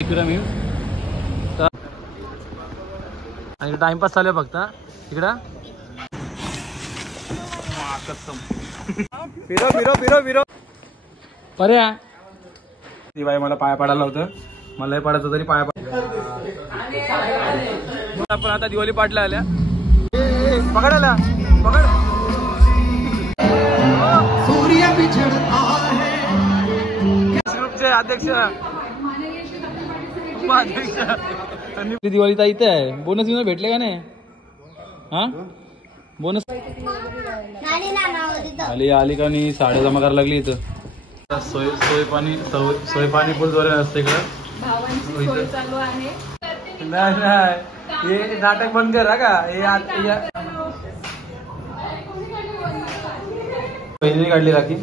मी आणि टाइमपास चालू आहे फक्त इकडं. फिरो फिरो फिरो फिरो. अरे ती बाई मला पाया पाडायला होतं, मलाही पाडायचं तरी पाया पाड. आपण आता दिवाळी पाडला आल्या. पकडायला पकड. ग्रुपचे अध्यक्ष दिवाळी तर इथे आहे. बोनस विनर भेटले का नाही? हा बोनस आली आली का नाही? साड्या जमा करायला लागली इथं. सोय पाणी फुल जोरे असते इकडं. नाही हे नाटक बंद करा का हे. बहिणीने काढली राखी.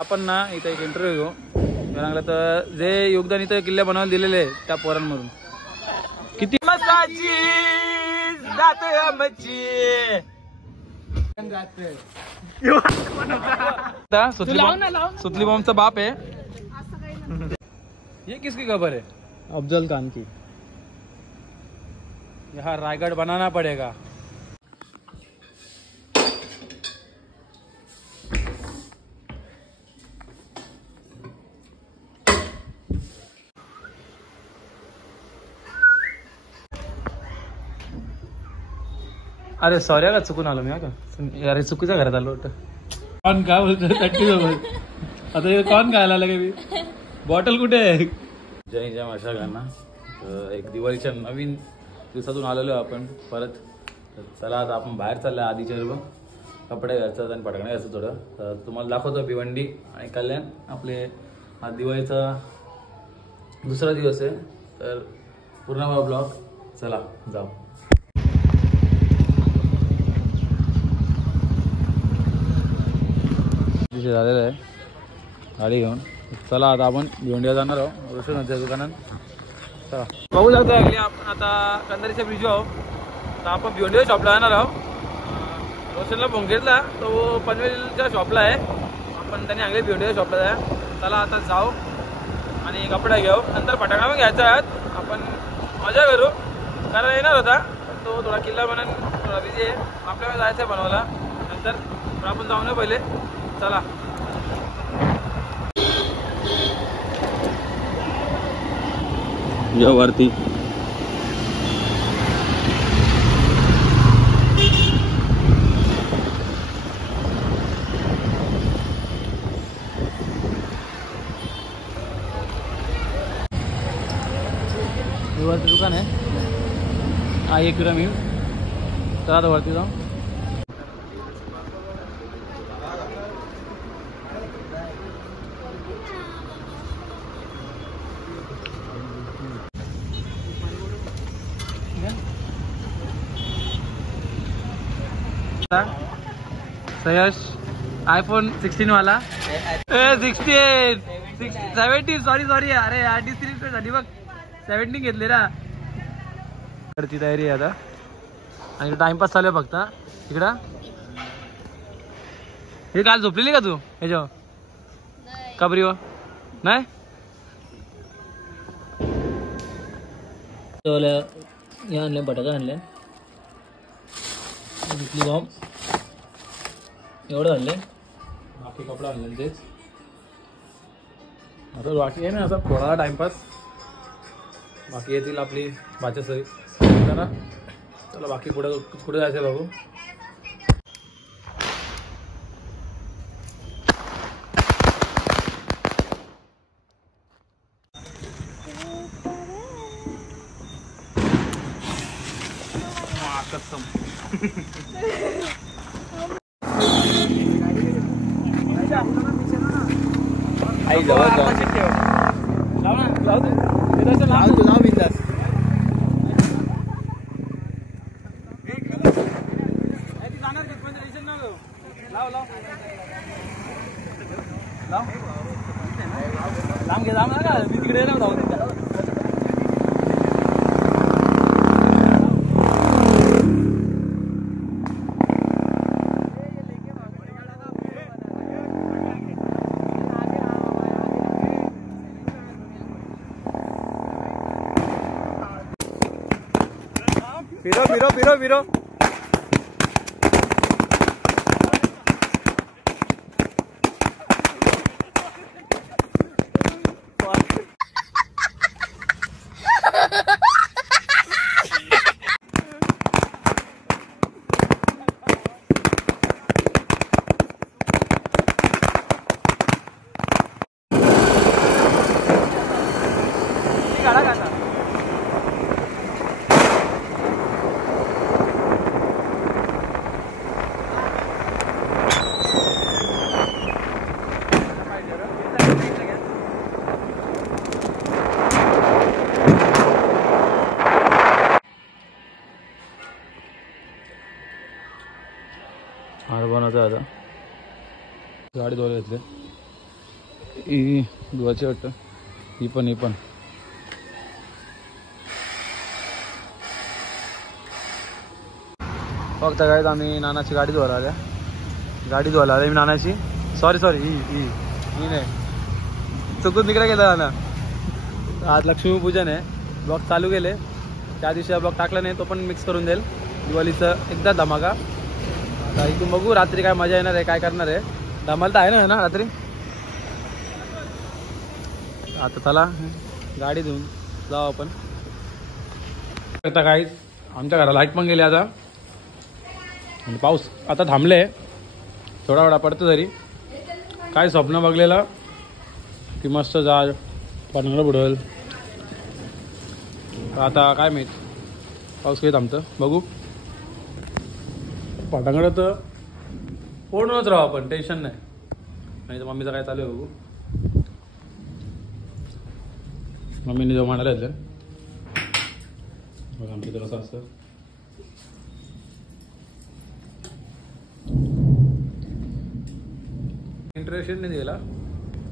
आपण ना इथं एक इंटरव्ह्यू घेऊ. सांगलं तर जे योगदान इथं किल्ल्या बनवायला दिलेले आहे त्या पोरांमधून किती मस्ताची सुतली बॉम्बचा बाप है. ये किसकी खबर है? अफजल खान की. यहाँ रायगढ़ बनाना पड़ेगा. अरे सॉरी का चुकून आलो मी. का अरे चुकीच्या घरात आलो होतं. कोण काय बोलतो सोबत आता कोण खायला आलं का मी? बॉटल कुठे आहे? जय जय माशागांना. एक दिवाळीच्या नवीन दिवसातून आलेलो आपण परत. चला आता आपण बाहेर चाललोय आधीच्या रूम कपडे घ्यायचं आणि पटकन घ्यायचं थोडं. तर तुम्हाला दाखवतो भिवंडी आणि कल्याण. आपले हा दिवाळीचा दुसरा दिवस आहे तर पूर्ण ब्लॉग चला जाऊ. झालेलं आहे गाडी घेऊन. चला आता आपण भिवंडीला जाणार आहोत रोशनच्या दुकानात. चला बघू शकता आपण आता कंधारीच्या ब्रिज आहोत. तर आपण भिवंडीच्या शॉपला जाणार आहोत. रोशनला फोन घेतला तो पनवेलच्या शॉपला आहे. आपण त्यांनी आणले भिवंडीच्या शॉपला जाय. चला आता जाऊ आणि कपडा घेऊ. नंतर फटाकडा पण घ्यायचा आहेत. आपण मजा करू. कारण येणार होता पण तो थोडा किल्ला बनवून थोडा बिझी आहे. आपल्याला जायचं आहे बनवायला नंतर. आपण जाऊ ना पहिले. चला जाऊ वरती. वरती दुकान आहे. हा एक मी चला आता वरती जाऊ. सयश आयफोन 16 वाला 17 सॉरी अरे डिस्ट्रिक्ट झाली बघ. 17 घेतले ना. करती तयारी आता आणि टाइमपास चालू आहे फक्त इकडं. हे काल झोपलेली का तू ह्याच्यावर कबरीवर? नाही हे आणले बटाटा आणले बॉम्ब एवढं आणले. बाकी कपडा आणले तेच. आता बाकी आहे ना आता थोडा टाइमपास. बाकी येतील आपली भाच्या सरी. चला बाकी कुठे जायचं बघू. आई जवळ लाव बिंदास. लांब घे लांब ना मी तिकडे जाऊ. फिरो फिरो फिरो फिरो बनवतो आता गाडी धुवायला घेतली ही धुवायची वाटतं ही पण फक्त काय आम्ही नानाची गाडी धुवायला आल्या मी नानाची सॉरी ही नाही चुकून तिकडे गेला नाना आज लक्ष्मीपूजन आहे ब्लॉग चालू केले त्या दिवशी ब्लॉग टाकला नाही तो पण मिक्स करून देईल दिवाळीचं एकदा धमाका आता इथून बघू रात्री काय मजा येणार आहे काय करणार आहे धमाल तर आहे ना रात्री आता चला गाडी धुवून जाऊ आपण आता काहीच आमच्या घराला लाईट पण गेली आता आणि पाऊस आता थांबले थोडा वेळा पडतो तरी काय स्वप्न बघलेलं की मस्त जा पडणार बुडल आता काय माहीत पाऊस काही थांबतं बघू पटांगड तर पूर्णच राहू आपण टेन्शन नाही आणि तर मम्मीचं काय चालू आहे बघू मम्मीने जेव्हा म्हणाले होते बघा आमच्या तर असं असतं इंटरेस्ट नाही दिला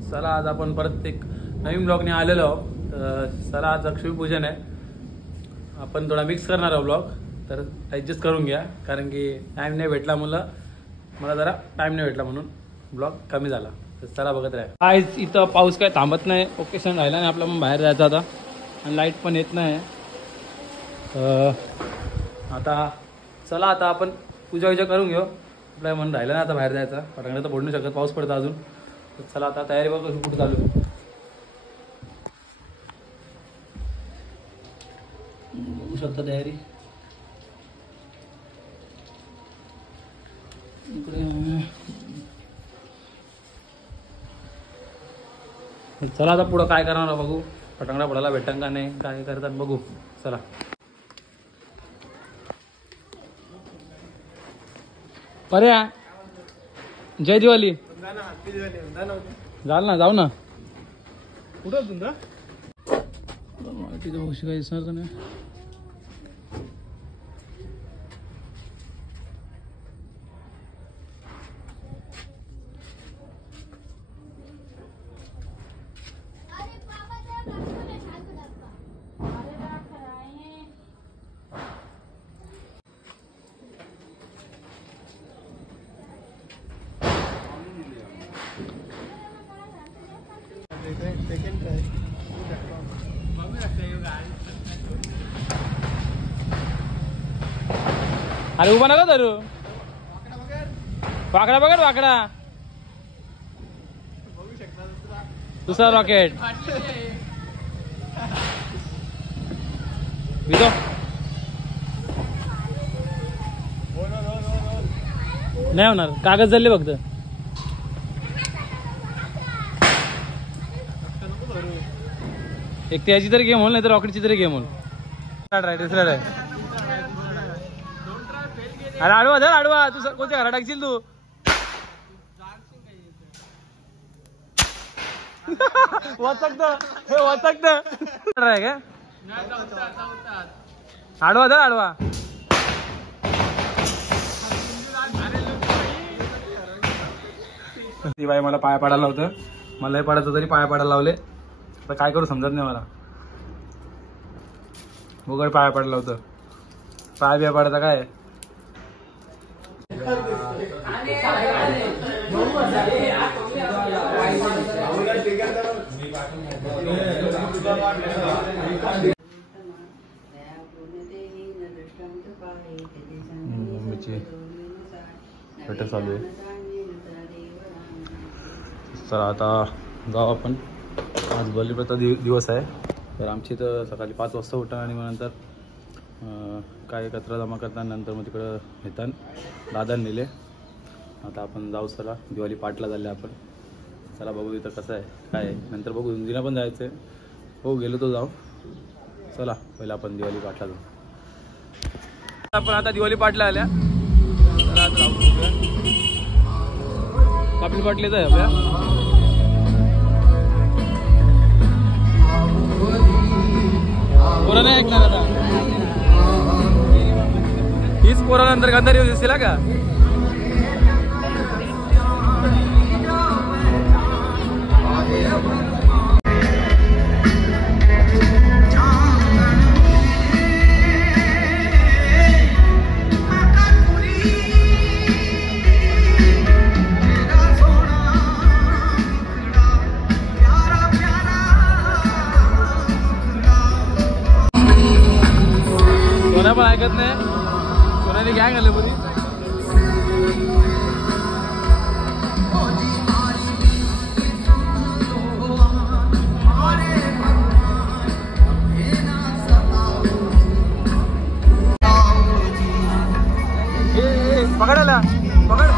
चला आज आपण परत एक नवीन ब्लॉगने आलेलो चला आज लक्ष्मीपूजन आहे आपण थोडा मिक्स करणार आहोत ब्लॉग तर ॲडजस्ट करून घ्या कारण की टाईम नाही भेटला मला जरा टाईम नाही भेटला म्हणून ब्लॉग कमी झाला तर चला बघत राहा आज इथं पाऊस काय थांबत नाही ओकेशन राहिला नाही आपला पण बाहेर जायचं आता आणि लाईट पण येत नाही आता चला आता आपण पूजा करून घेऊ आपल्याला म्हणून राहिलं ना आता बाहेर जायचा पटांगडा तर पडू नाही शकत पाऊस पडतो अजून तर चला आता तयारी बघ कशी कुठं चालू आहे बघू शकता तयारी चला आता पुढं काय करणार बघू पटांगडा पडायला भेटन का नाही काय करतात बघू चला पर्या जय दिवाळी जाल ना जाऊ ना कुठं तुमचा तिथं गोष्टी काही दिसणार तर नाही अरे उभा नका धरू वाकडा बघ वाकडा दुसरा रॉकेट विदो नाही होणार कागद जळले फक्त एक त्याची तरी गेम होल नाही तर रॉकेटची तरी गेम होल आहे अरे आडवा धर आडवा तू कोणत्या घरा टाकशील तू वाचकत हे वाचकत आहे का आडवा धर आडवा ती बाई मला पाया पाडायला होतं मलाही पाडायचं तरी पाया पाडायला लावले तर काय करू समजत नाही मला उघड पाया पाडलं होतं पाया बिया पाडायचा काय दिवाळीची बैठक चालू आहे. तर आता जाऊ आपण. आज बलिप्रथा दिवस आहे. तर आमची तर सकाळी 5 वाजता उठा आणि मग नंतर काय कचरा जमा करतात, नंतर मग तिकडं येतात दादा नेले. आता आपण जाऊ. चला दिवाळी पाठला झाले आपण. चला बघू इथं कसं आहे काय आहे, नंतर बघू. उंदिना पण जायचं आहे. हो गेलो तो जाऊ. चला पहिला आपण दिवाळी पाठला जाऊ. आपण आता दिवाळी पाठला आल्या. चला आता जाऊ. कपिल पाटलेच आहे आपल्या. पोरं नाही ऐकणार आता. हीच पोरं नंतर गंधारी येऊ दिसतील का. कोणा पण ऐकत नाही. कोणाने गॅंग आले पुरी. पकडायला पकड.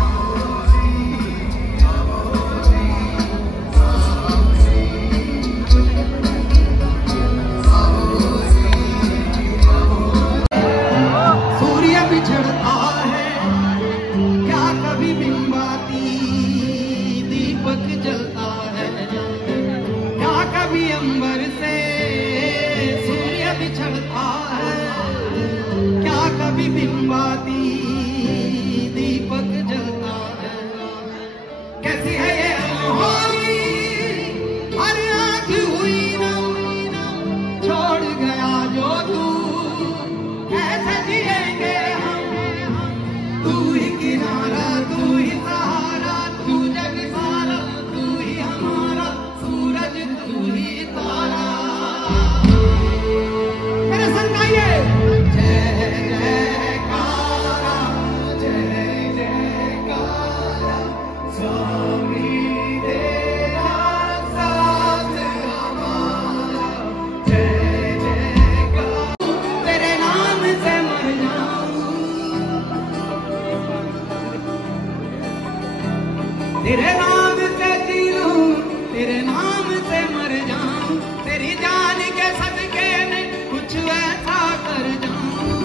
तेरे नाम से जी लूं, तेरे नाम से मर जाऊं, तेरी जान के सदके में कुछ ऐसा कर जाऊं.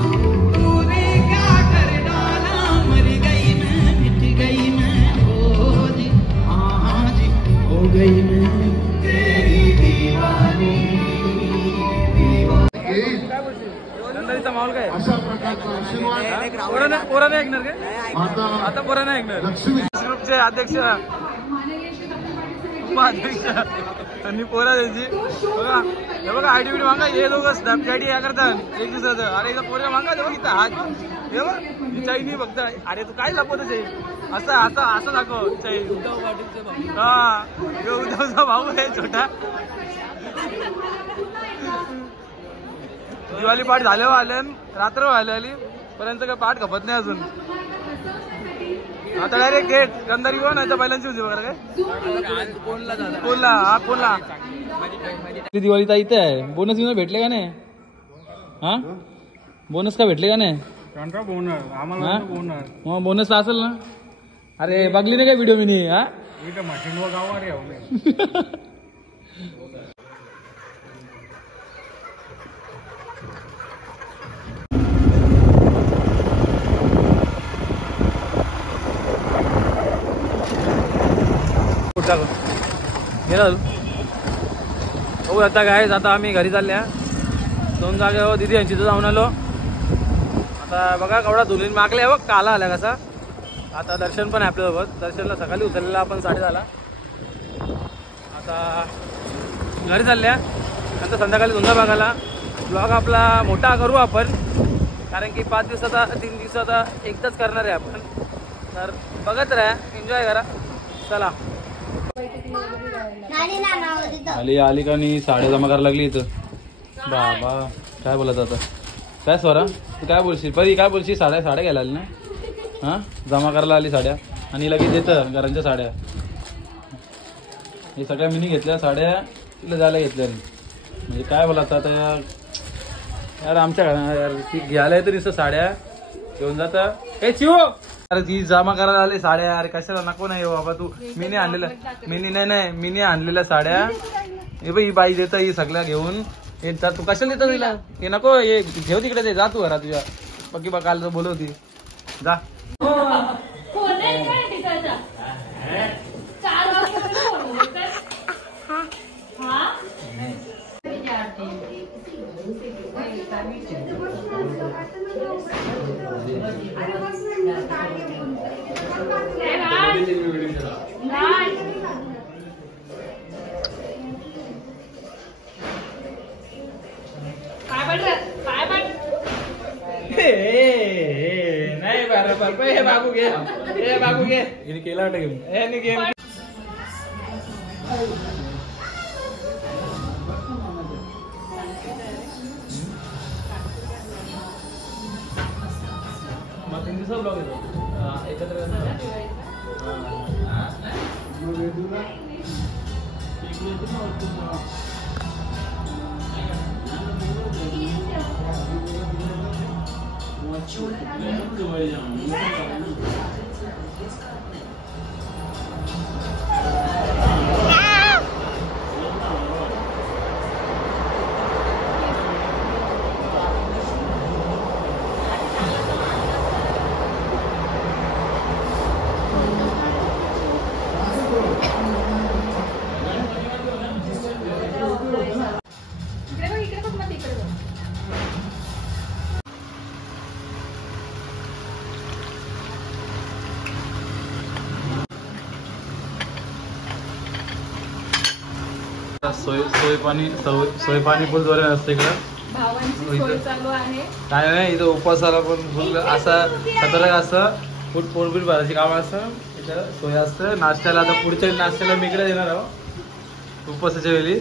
तूने क्या कर डाला, मर गई मैं, मिट गई मैं, हो जी हाँ जी हो गई मैं तेरी दीवानी. गंधारीचा माहोल काय अशा प्रकारचा पोरा नाही ऐकणार काय. आता पोरा नाही ऐकणार. ग्रुपचे अध्यक्ष उपाध्यक्ष त्यांनी पोरा द्यायची. बघा हे बघा आयडी बिडी मागा. हे दोघं स्नॅपचॅट या करतात एक दिवसाचं. अरे इथं पोरं मागा ते बघ इथं हात हे बघ चाई नाही बघता. अरे तू काय लपवतच आहे. असं असं असं दाखव चाई. हा उद्धवचा भाऊ आहे छोटा. दिवाळी पाठ झाल्यावर आल्या रात्र आली पर्यंत काय पाठ खपत नाही अजून. आता डायरेक्ट गेट गंधारी हो नाही तर पहिल्यांची होती बघा काय. कोणला हा कोणला दिवाळी तर इथे आहे. बोनस विनर भेटले का नाही. हा बोनस का भेटले का नाही. मग बोनस असेल ना. अरे बघली नाही काय व्हिडिओ मी. हा गेलं हो. आता काय आता आम्ही घरी चालल्या. 2 जागेवर दिदी यांची तर जाऊन आलो. आता बघा केवढा धुलीन मागले बघ काला आला कसा. आता दर्शन पण आहे आपल्यासोबत. दर्शनला सकाळी उचललेला आपण 10:30. आता घरी चालल्या. नंतर संध्याकाळी धुंदा बघायला. ब्लॉग आपला मोठा करू आपण कारण की 5 दिवसाचा 3 दिवसाचा एकदाच करणार आहे आपण. तर बघत राहा एन्जॉय करा. चला आली का नाही. साड्या जमा करायला लागली इथं. बाबा काय बोलत आता काय स्वरा तू काय बोलशील परी काय बोलशील. साड्या घ्यायला आली ना. हां जमा करायला आली साड्या आणि लगेच येतं घरांच्या साड्या. हे सगळ्या मिनी घेतल्या साड्या तिला जायला घेतल्या म्हणजे काय बोलायचं आता यार आमच्या घरात यार ती घ्यायला येतं नुसतं साड्या घेऊन जाता काय चिव अरे ती जमा करायला आली साड्या अरे कशाला नको नाही बाबा तू मिनी आणलेल्या मिनी आणलेल्या साड्या हे बाई ही बाई देतं ही सगळ्या घेऊन हे तू कशाला देतं तिला हे नको हे घेऊ तिकडे ते जा तू घरात तुझ्या बाकी बा काल बोलवती जा. नाही बरोबर हे बाबू घे हिने केला वाटतं गेम मग 3 दिवसाचा ब्लॉग येतो एकत्र सोय पाणी फुल जोरे असते इकडं काय नाही इथं उपवासाला पण फुल असा खतरनाक असं पोटबीट भरायची काम असतं इथं सोय असतं नाश्त्याला. आता पुढच्या नाश्त्याला मी इकडे येणार आहो उपवासाच्या वेळी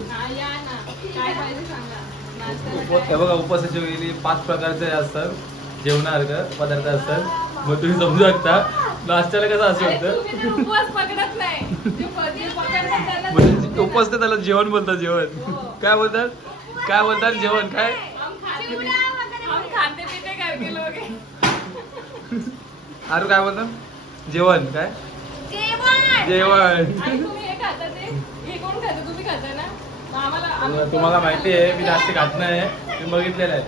हे बघा उपवासाच्या वेळी 5 प्रकारचे असतात जेवणासारखं पदार्थ असतात मग तुम्ही समजू शकता नाश्त्याला कसं असं होतं उपवास त्याला जेवण बोलतात जेवण काय बोलतात जेवण काय अरे काय बोलतात जेवण काय जेवण तुम्हाला माहिती आहे मी जास्त खात नाही मी बघितलेलं आहे.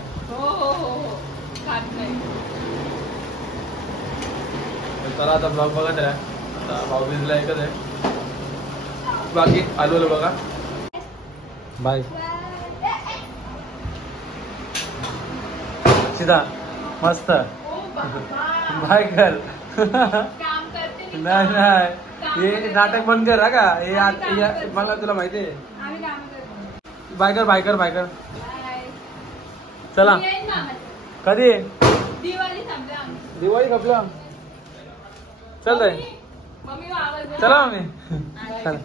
चला आता ब्लॉग बघत राहा आता भाऊबीजला एकच आहे बाकी आलो बघा बाय सीधा मस्त बाय कर नाही हे नाटक बंद कर का हे मला तुला माहिती आहे बाय कर चला कधी दिवाळी खपला चल रे चला मम्मी चला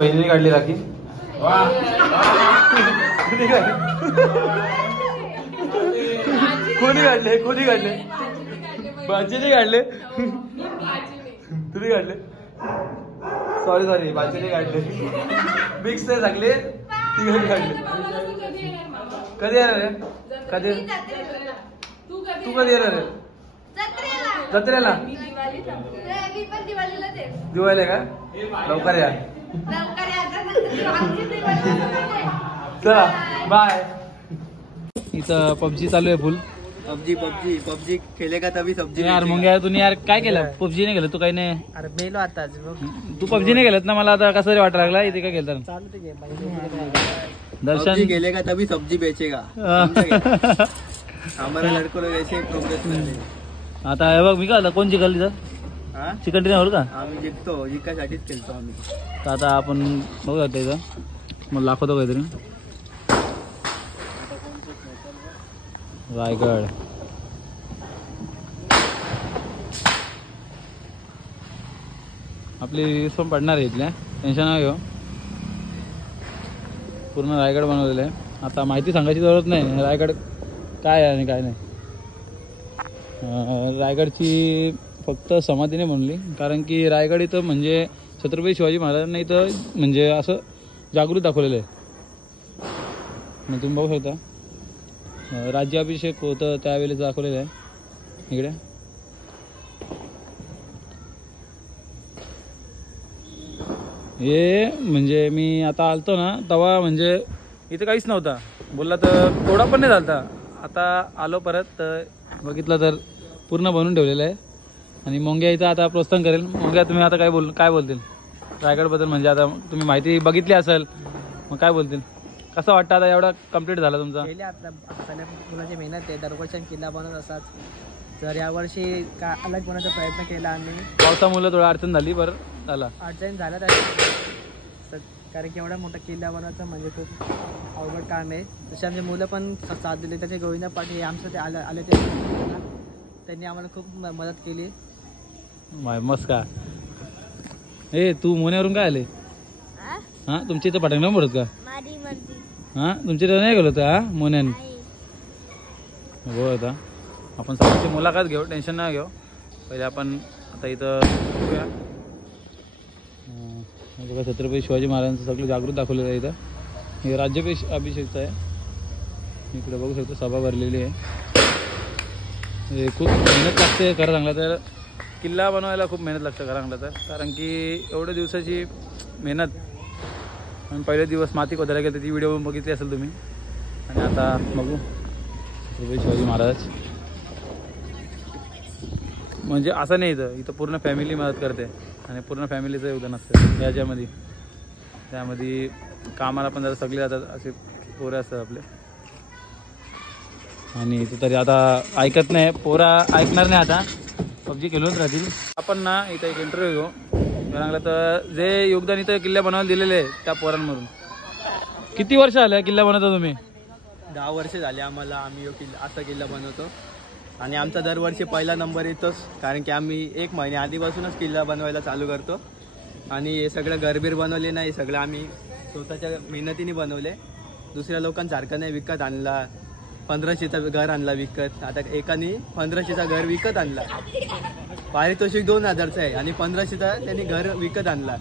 बहिणीने काढली राखी कोणी काढले बाजीने काढले तुम्ही काढले सॉरी बाजीने काढले मिक्स नाही सगळे तिघांनी काढले. कधी येणार रे तू कधी येणार रे जत्रेला दिवाळीला का लवकर या चला बाय. इथं पबजी चालू आहे फुल पबजी खेलेगा तभी सब्जी यार मग यार तुम्ही यार काय केलं पबजी नाही केलं तू काही नाही अरे मेलो आता तू पबजी नाही केलं ना मला आता कसं वाटायला लागला इथे काय केलं दर्शन खेलेगा तभी सब्जी बेचेगा हमारा लड़को लोग ऐसे प्रोग्रेस करते. आता हे बघ मी का कोण जिंकल तिथं चिकन डिनर का आम्ही जिंकतो जिंकासाठीच खेळतो आम्ही. तर आता आपण बघू शकतो इथं मला दाखवतो काहीतरी रायगड आपली वीस पण पडणार आहे इथल्या, टेन्शन नाही घेऊ. पूर्ण रायगड बनवलेलं आहे. आता माहिती सांगायची जरूरत नाही रायगड काय आहे आणि काय नाही. रायगडची फक्त समाधी नाही म्हणली, कारण की रायगड इथं म्हणजे छत्रपती शिवाजी महाराजांना इथं म्हणजे असं जागृत दाखवलेलं आहे. मग तुम्ही बघू शकता राज्याभिषेक होतं त्यावेळेस दाखवलेलं आहे इकडे. हे म्हणजे मी आता आलतो ना तेव्हा म्हणजे इथं काहीच नव्हता, बोलला तर थोडा पण नाही झालता. आता आलो परत तर बघितलं तर पूर्ण बनवून ठेवलेलं आहे. आणि मोंग्या इथं आता प्रोत्साहन करेल. मोंग्या तुम्ही आता काय बोलतील रायगडबद्दल? म्हणजे आता तुम्ही माहिती बघितली असेल, मग काय बोलतील? कसं वाटतं आता एवढा कम्प्लीट झाला तुमचा? पहिले आपल्या मुलाची मेहनत आहे, दरवर्षी किल्ला बनवत असतात. तर यावर्षी का अलग बनवण्याचा प्रयत्न केला आम्ही. पावसामुळे थोडं अडचण झाली, बरं झाला. अडचण झाला कारण की एवढा मोठा किल्ला बनवायचा म्हणजे खूप अवघड काम आहे. तसे आमचे मुलं पण साथ दिले. त्याचे गोविंदा पाटील हे आमचं ते आले ते त्यांनी आम्हाला खूप मदत केली. मस्त का. ए तू मोन्यावरून काय आले? हा तुमची इथं पटांग नाही पडत का? हा तुमची इथं नाही गेलो होतं हा मोन्यान? हो आता आपण सगळ्यांची मुलाखत घेऊ, टेन्शन नाही घेऊ. पहिले आपण आता इथं बघूया. बघा छत्रपती शिवाजी महाराजांचं सगळं जागृत दाखवलेलं आहे इथं. हे राज्याभिषेकचं आहे. इकडे बघू शकतो सभा भरलेली आहे. हे खूप मेहनत लागते खरं सांगलं तर. किल्ला बनवायला खूप मेहनत लागते खरं सांगलं तर, कारण की एवढ्या दिवसाची मेहनत. आणि पहिले दिवस माती खोदायला गेलं ती व्हिडिओ बघितली असेल तुम्ही. आणि आता बघू छत्रपती शिवाजी महाराज. म्हणजे असं नाही इथं पूर्ण फॅमिली मदत करते आणि पूर्ण फॅमिलीचं योगदान असतं याच्यामध्ये. त्यामध्ये कामाला पण जरा सगळे जातात, असे पोरं असतात आपले. आणि इथं तरी आता ऐकत नाही, पोरा ऐकणार नाही. आता पबजी खेळूनच राहतील. आपण ना इथं एक इंटरव्ह्यू घेऊ म्हणाला तर जे योगदान इथं किल्ला बनवायला दिलेले आहे त्या पोरांमधून. किती वर्ष आले किल्ला बनवता तुम्ही? 10 वर्ष झाले आम्हाला. आम्ही असा किल्ला बनवतो आणि आमचा दरवर्षी पहिला नंबर येतोच, कारण की आम्ही 1 महिन्या आधीपासूनच किल्ला बनवायला चालू करतो. आणि हे सगळं घरबीर बनवले नाही, सगळं आम्ही स्वतःच्या मेहनतीने बनवले. दुसऱ्या लोकांसारखं नाही विकत आणला. 1500चं घर आणला विकत. आता एकाने 1500चं घर विकत आणला. पारितोषिक 2000चं आहे आणि 1500चं त्यांनी घर विकत आणला.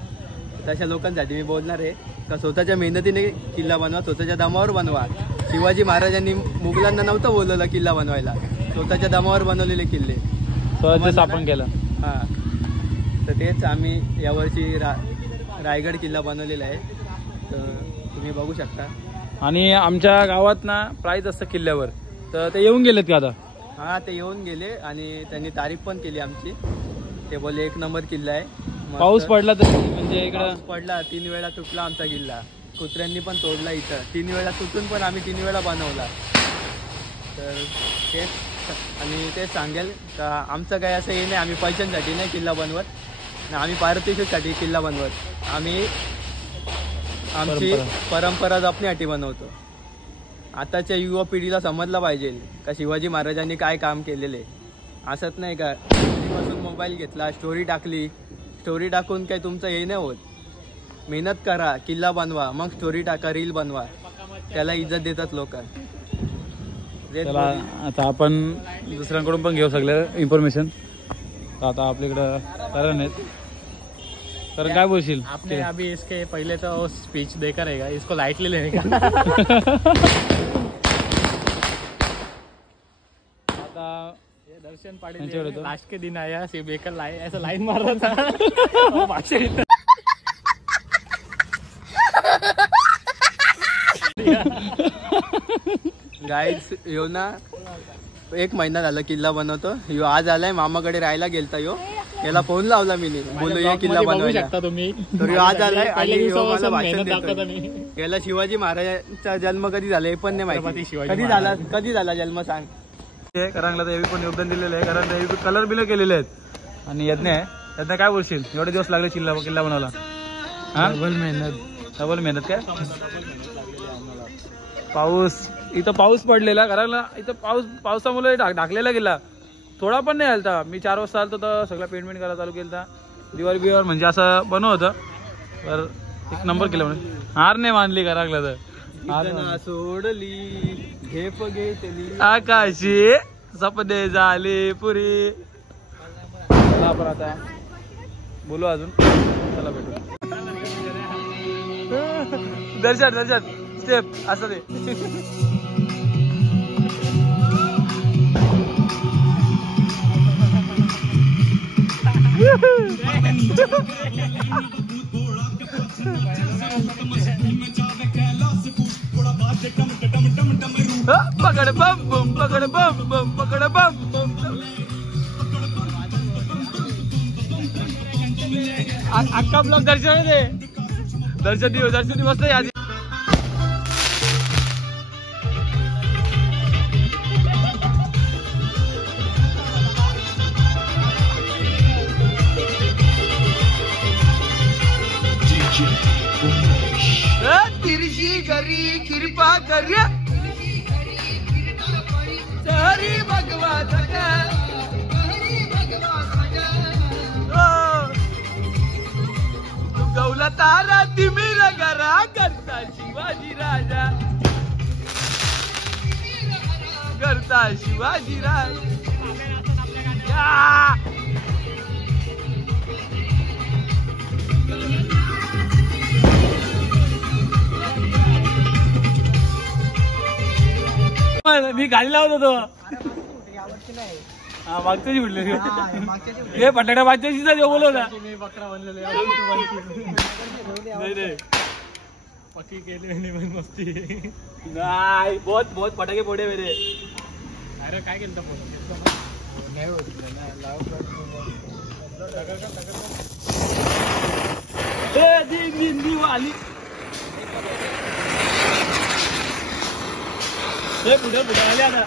तशा लोकांसाठी मी बोलणार आहे का स्वतःच्या मेहनतीने किल्ला बनवा, स्वतःच्या दमावर बनवा. शिवाजी महाराजांनी मुघलांना नव्हतं बोलवलं किल्ला बनवायला, स्वतःच्या दमावर बनवलेले किल्ले स्वतःच आपण केलं. हां, तर तेच आम्ही यावर्षी रायगड किल्ला बनवलेला आहे. तर तुम्ही बघू शकता. आणि आमच्या गावात ना प्राईज असतं किल्ल्यावर, तर ते येऊन गेलेत का आता? हां, ते येऊन गेले आणि त्यांनी तारीफ पण केली आमची. ते बोलले 1 नंबर किल्ला आहे. पाऊस पडला तर म्हणजे इकडं पडला 3 वेळा तुटला आमचा किल्ला. कुत्र्यांनी पण तोडला इथं. 3 वेळा तुटून पण आम्ही 3 वेळा बनवला. तर तेच आणि तेच सांगेल का आमचं काय असं हे नाही, आम्ही पैशांसाठी नाही किल्ला बनवत, आम्ही पारितोषिकसाठी किल्ला बनवत. आम्ही आमची परंपरा जपण्यासाठी बनवतो. आताच्या युवा पिढीला समजलं पाहिजे का शिवाजी महाराजांनी काय काम केलेले. असंच नाही का पासून मोबाईल घेतला, स्टोरी टाकली, स्टोरी टाकून काही तुमचं हे नाही होत. मेहनत करा, किल्ला बनवा, मग स्टोरी टाका, रील बनवा, त्याला इज्जत देतात लोक. चला आता आपण दुसऱ्यांकडून पण घेऊ सगळं इन्फॉर्मेशन. आता आपल्याकडं कारण आहेत. तर काय बोलशील? आपने अभी इसके पहले तो स्पीच देकर रहेगा, इसको लाइटली लेने का. आता दर्शन पाटिल लास्ट के दिन आया, सिर्फ एक ऐसा लाइन मार रहा था. गाईड्स यो ना 1 महिना झाला किल्ला बनवतो. यो आज आलाय, मामाकडे राहायला गेलता. याला फोन लावला मी, बोललो या किल्ला बनवायला. तर यो आज आलाय आणि मला भाषण देतोय. याला शिवाजी महाराजांचा जन्म कधी झाला हे पण नाही माहिती. कधी झाला जन्म सांग. करांगला तर पण योगदान दिलेलं आहे, कारण कलर बिलर केलेले आहेत. आणि यज्ञ आहे, यज्ञ काय बोलशील? एवढे दिवस लागले किल्ला बनवला. हा डबल मेहनत काय. इथं पाऊस पडलेला, घराला इथं पावसामुळे ढाकलेला गेला. थोडा पण नाही आलता. मी 4 वाजता आलतो तर सगळा पेंट करायला चालू केला. दिवाळी बिवार म्हणजे असं बनवत होतं तर एक नंबर केलं म्हणजे हार नाही मानली का लागलं तर इतना सोडली झेप घेतली आकाशी सपने झाले पुरी. चला आपण आता बोलू अजून. चला भेटू. दर्शन दर्शन स्टेप असं ते पकड बम बम पकड बम बम पकड बम बम. अक्का ब्लॉग दर्शन दे दर्शन दिवस आधी. तिरशी घरी कृपा कर हरी भगवान गौला तारा तिमिर गरा करता शिवाजी राजा करता शिवाजी राजा. मी गाडी लावत होतो मागच्याची म्हटलं हे बटाट्या मागच्याची बोलवला पक्की केली मस्ती नाही बहुत बहुत पटाके फोडे मेरे. अरे काय केलं फोन नाही होत आली हे पुढे पुढे आले आता.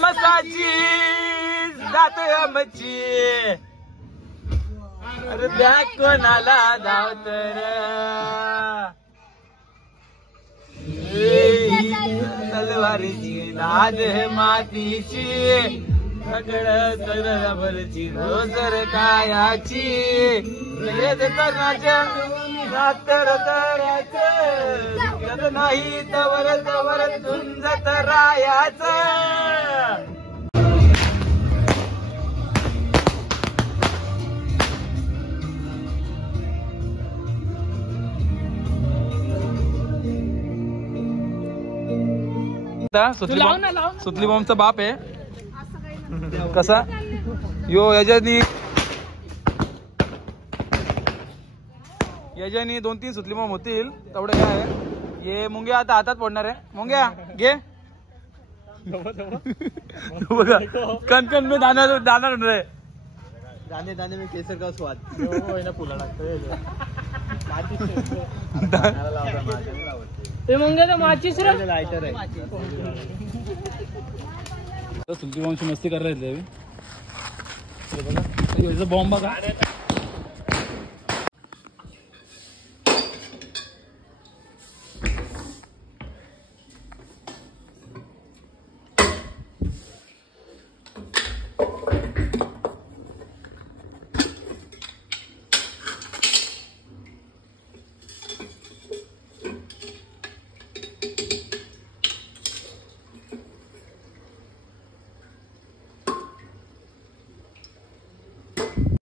मसाची जात आमची अरे द्या कोणाला धावतर तलवारीची नाद मातीची सगळ सरभरची रोजर कायाची कर्णाच्या तर तराच नाही तवर तवर झुंजत रायाच. सुतली बॉम्बचा बाप आहे कसा यो याच्यानी 2-3 सुतली बॉम्ब होतील तेवढे काय हे मुंग्या आता हातात पडणार आहे. मुंग्या घे बघा कणकण में दाना दाना रे दाने दाने में केसर का स्वाद फुला लागतोय माचीस लायटर आहे. सुलती बॉम्बची मस्ती करायला बघा बॉम्ब बघा.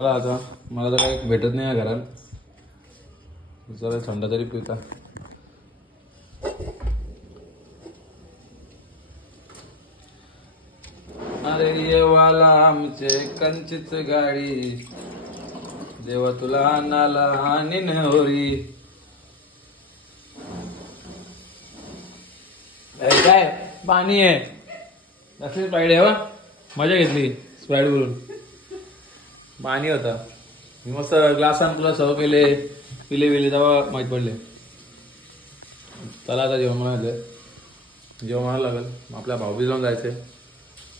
आता मला तर काही भेटत नाही घरात जरा थंड तरी पिता. अरे ये वाला आमचे कंचीच गाडी देवा तुला नाला हानी होरी. काय पाणी आहे नक्की स्प्राईट आहे वा मजा घेतली स्प्राईट बोलून पाणी होता मी मस्त ग्लासान तुला सर्व केले पिले बिले तेव्हा माहीत पडले. चला आता जेवण म्हणायला लागेल आपल्या भाऊबीज जाऊन जायचंय.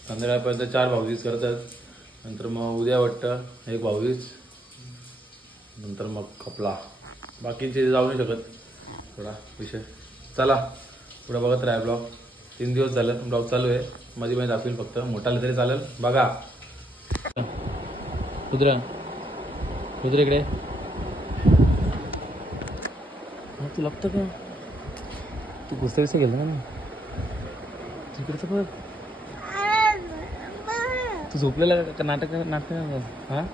संध्याकाळपर्यंत 4 भाऊबीज करतात नंतर मग उद्या वाटतं 1 भाऊबीज नंतर मग कपला बाकीचे जाऊ नाही शकत थोडा विषय. चला पुढे बघत राहा ब्लॉग. 3 दिवस झालं ब्लॉग चालू आहे. मध्ये मध्ये दाखवेल फक्त, मोठाले तरी चालेल. बघा रुद्र, रुद्र इकडे तू लपतं का? तू घुसतरीचं गेलं ना तिकडचं बघ. तू झोपलेला का? नाटक हा.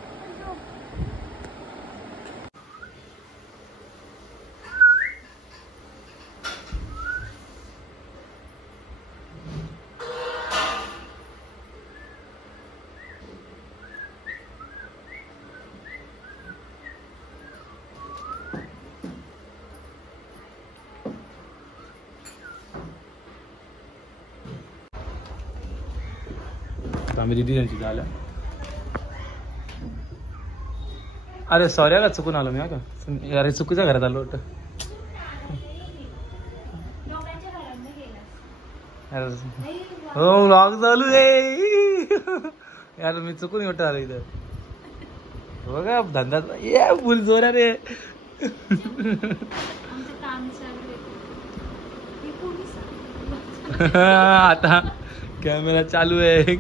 आम्ही दिदी त्यांची झाल्या. अरे सॉरी का, चुकून आलो मी. हा का, अरे चुकीच्या घरात आलो होतं. हो व्लॉग चालू आहे यार, मी चुकून मोठं आलो इथं. बघा धंदा ये फुल जोरा रे. आता कॅमेरा चालू आहे.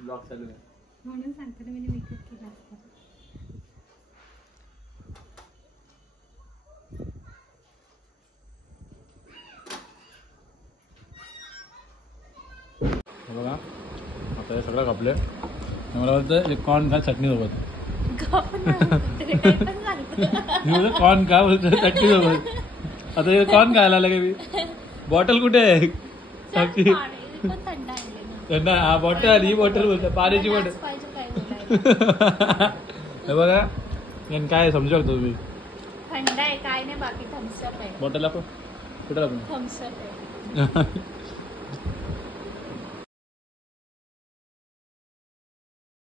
ब्लॉग चालू आहे म्हणून सांगते ना, मी मेकअप केला असता. बघा आता हे सगळं कापलं. मला वाटतं कॉर्न खा चटणी सोबत. कॉर्न खा बोलतो चटणी सोबत. आता हे कॉर्न खायला लागे मी. बॉटल कुठे आहे? थंड. हा बॉटल आली, ही बॉटल बोलतो पाण्याची बॉटल. हे बघा यांनी काय समजू शकतो तुम्ही. थंड आहे काय नाही, बाकी थम्सअप आहे. बॉटल आपण कुठे आपण थम्सअप आहे.